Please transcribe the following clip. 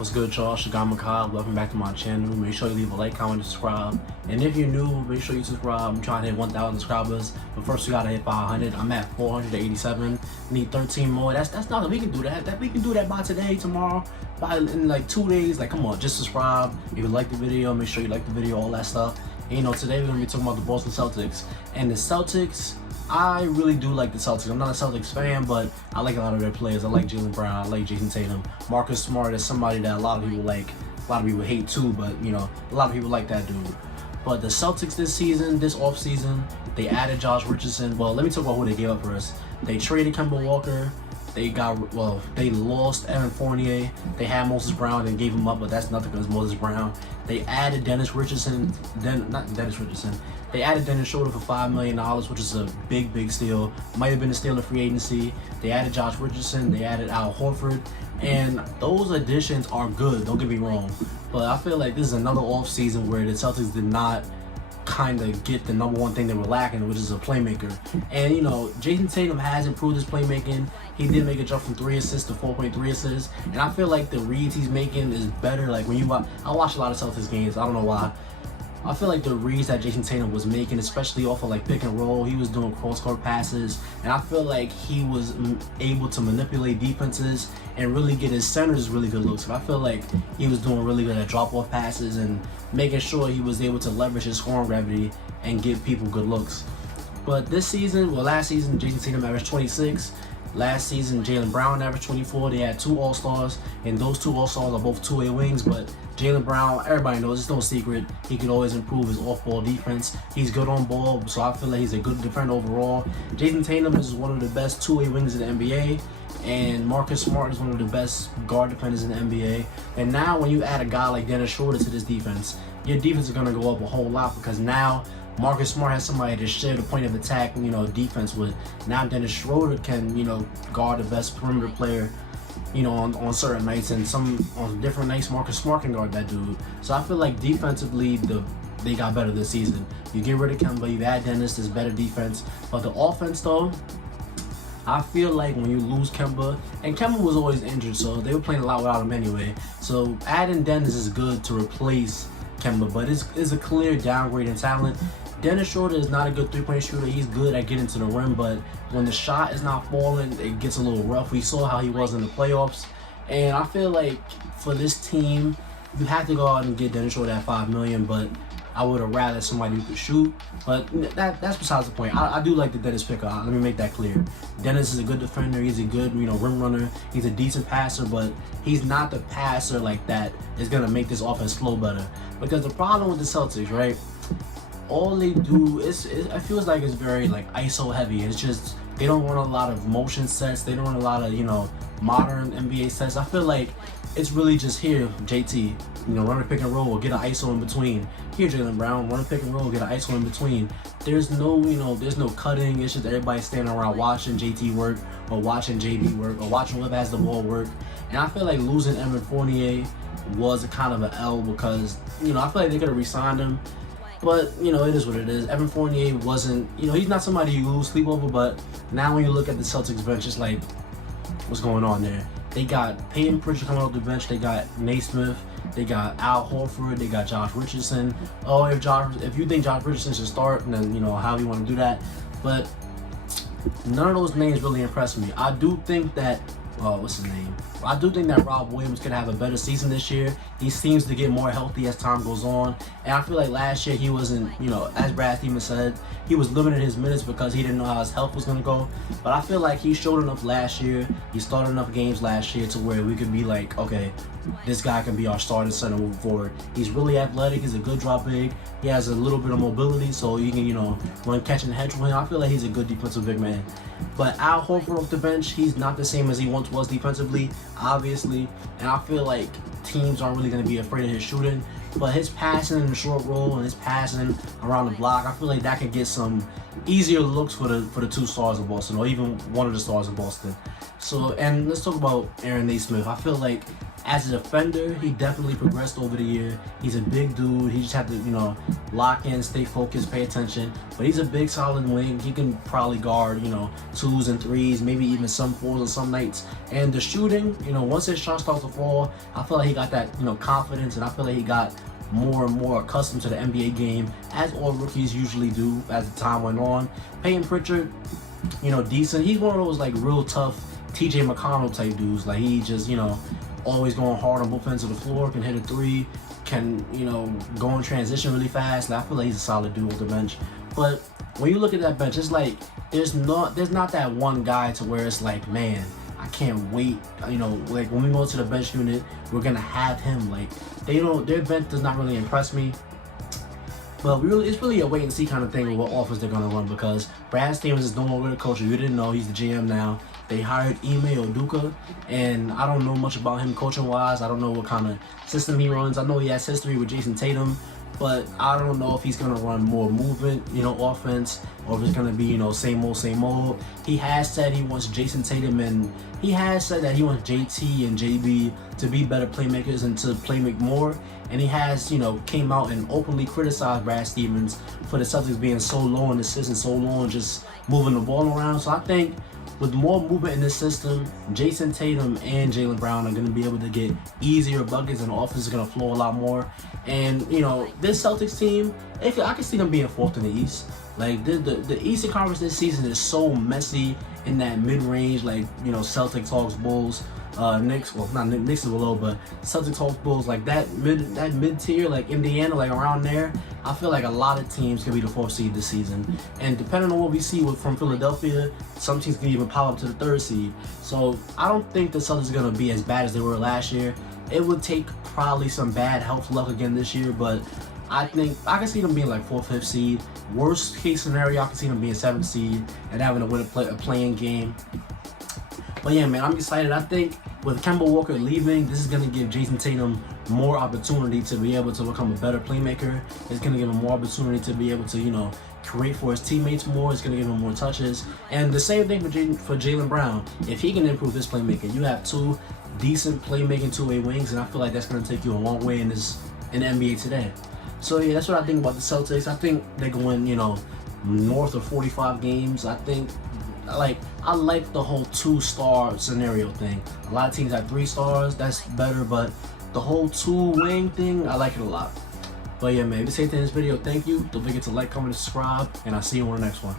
What's good, y'all? Shagan Makai. Welcome back to my channel. Make sure you leave a like, comment, and subscribe. And if you're new, make sure you subscribe. I'm trying to hit 1,000 subscribers, but first we gotta hit 500. I'm at 487. Need 13 more. That's nothing. We can do that. We can do that by today, tomorrow, by in like 2 days. Like, come on, just subscribe. If you like the video, make sure you like the video, all that stuff. And you know, today we're gonna be talking about the Boston Celtics. And the Celtics, I really do like the Celtics. I'm not a Celtics fan, but I like a lot of their players. I like Jaylen Brown. I like Jason Tatum. Marcus Smart is somebody that a lot of people like. A lot of people hate too, but you know, a lot of people like that dude. But the Celtics this season, this offseason, they added Josh Richardson. Well, let me talk about who they gave up first. They traded Kemba Walker. They lost Evan Fournier. They had Moses Brown and gave him up, but that's nothing because Moses Brown. They added Dennis Richardson. They added Dennis Schroder for $5 million, which is a big steal. Might have been a steal of free agency. They added Josh Richardson. They added Al Horford. And those additions are good, don't get me wrong. But I feel like this is another offseason where the Celtics did not kind of get the number one thing they were lacking, which is a playmaker. And you know, Jason Tatum has improved his playmaking. He did make a jump from 3 assists to 4.3 assists, and I feel like the reads he's making is better. Like when you watch, I watch a lot of Celtics games. I don't know why. I feel like the reads that Jason Tatum was making, especially off of like pick and roll, he was doing cross-court passes, and I feel like he was able to manipulate defenses and really get his centers really good looks. I feel like he was doing really good at drop-off passes and making sure he was able to leverage his scoring gravity and give people good looks. But this season, well, last season, Jason Tatum averaged 26. Last season, Jaylen Brown averaged 24. They had 2 All-Stars, and those 2 All-Stars are both two-way wings, but Jaylen Brown, everybody knows, it's no secret, he can always improve his off-ball defense. He's good on ball, so I feel like he's a good defender overall. Jason Tatum is one of the best two-way wings in the NBA, and Marcus Smart is one of the best guard defenders in the NBA. And now when you add a guy like Dennis Schroder to this defense, your defense is going to go up a whole lot, because now Marcus Smart has somebody to share the point of attack, you know, defense with. Now Dennis Schroder can, you know, guard the best perimeter player, you know, on certain nights, and on different nights Marcus Smart can guard that dude. So I feel like defensively they got better this season. You get rid of Kemba, you add Dennis, there's better defense. But the offense though, I feel like when you lose Kemba, and Kemba was always injured, so they were playing a lot without him anyway. So adding Dennis is good to replace Kemba, but it's a clear downgrade in talent. Dennis Schroder is not a good three-point shooter. He's good at getting to the rim, but when the shot is not falling, it gets a little rough. We saw how he was in the playoffs, and I feel like for this team, you have to go out and get Dennis Schroder at $5 million, but I would have rather somebody who could shoot. But that's besides the point. I do like the Dennis pick. Let me make that clear. Dennis is a good defender. He's a good, you know, rim runner. He's a decent passer, but he's not the passer like that is gonna make this offense flow better. Because the problem with the Celtics, right? All they do is it feels like it's very like ISO heavy. It's just they don't run a lot of motion sets. They don't run a lot of, you know, modern NBA sets. I feel like it's really just here, JT, you know, run a pick and roll or get an ISO in between. Here, Jaylen Brown, run a pick and roll, get an ISO in between. There's no, you know, there's no cutting. It's just everybody standing around watching JT work or watching JB work or watching whoever has the ball work. And I feel like losing Evan Fournier was a kind of an L because, you know, I feel like they could have re-signed him. But, you know, it is what it is. Evan Fournier wasn't, you know, he's not somebody you lose sleep over, but now when you look at the Celtics bench, it's like, what's going on there? They got Peyton Pritchard coming off the bench. They got Naismith. They got Al Horford. They got Josh Richardson. Oh, if you think Josh Richardson should start, then, you know, how you want to do that. But none of those names really impress me. I do think that, what's his name? I do think that Rob Williams could have a better season this year. He seems to get more healthy as time goes on. And I feel like last year he wasn't, you know, as Brad Stevens said, he was limiting his minutes because he didn't know how his health was going to go. But I feel like he showed enough last year. He started enough games last year to where we could be like, okay, this guy can be our starting center moving forward. He's really athletic. He's a good drop big. He has a little bit of mobility, so you can, you know, when catching hedge with him, I feel like he's a good defensive big man. But Al Horford off the bench, he's not the same as he once was defensively, obviously. And I feel like teams aren't really going to be afraid of his shooting. But his passing in the short roll and his passing around the block, I feel like that could get some easier looks for the 2 stars of Boston, or even one of the stars of Boston. So, and let's talk about Aaron Naismith. I feel like As a defender, he definitely progressed over the year. He's a big dude. He just had to, lock in, stay focused, pay attention. But he's a big, solid wing. He can probably guard, 2s and 3s, maybe even some 4s on some nights. And the shooting, once his shot starts to fall, I feel like he got that, confidence, and I feel like he got more and more accustomed to the NBA game, as all rookies usually do as the time went on. Peyton Pritchard, decent. He's one of those like real tough TJ McConnell type dudes. Like he just, always going hard on both ends of the floor, can hit a 3, can, go in transition really fast. Like, I feel like he's a solid dude with the bench. But when you look at that bench, it's like there's not that one guy to where it's like, man, I can't wait. Like when we go to the bench unit, we're gonna have him. Like their bench does not really impress me. But it's really a wait and see kind of thing with what offense they're gonna run, because Brad Stevens is no longer the coach. You didn't know, he's the GM now. They hired Ime Udoka, and I don't know much about him coaching wise. I don't know what kind of system he runs. I know he has history with Jason Tatum, but I don't know if he's gonna run more movement, offense, or if it's gonna be, same old. He has said he wants Jason Tatum, and he has said that he wants JT and JB to be better playmakers and to make more. And he has, came out and openly criticized Brad Stevens for the Celtics being so low in assists and so low in just moving the ball around. So I think with more movement in this system, Jason Tatum and Jaylen Brown are going to be able to get easier buckets, and the offense is going to flow a lot more. And, this Celtics team, I can see them being 4th in the East. Like, the Eastern Conference this season is so messy in that mid-range, like, Celtics, Hawks, Bulls, Knicks, well, not Knicks is below, but Celtics, Hawks, Bulls, like that mid-tier, like Indiana, like around there. I feel like a lot of teams could be the 4th seed this season. And depending on what we see from Philadelphia, some teams can even pop up to the 3rd seed. So I don't think the Celtics are going to be as bad as they were last year. It would take probably some bad health luck again this year, but I think I can see them being like 4th, 5th seed. Worst case scenario, I can see them being 7th seed and having to win a playing game. But yeah, man, I'm excited. I think with Kemba Walker leaving, this is going to give Jason Tatum more opportunity to be able to become a better playmaker. It's going to give him more opportunity to be able to, create for his teammates more. It's going to give him more touches. And the same thing for Jaylen Brown. If he can improve his playmaking, you have 2 decent playmaking two-way wings, and I feel like that's going to take you a long way in the NBA today. So yeah, that's what I think about the Celtics. I think they can win, north of 45 games. I think I like the whole 2-star scenario thing. A lot of teams have 3 stars, that's better, but the whole 2-wing thing, I like it a lot. But yeah, man, if you say to this video, thank you. Don't forget to like, comment, and subscribe, and I'll see you on the next one.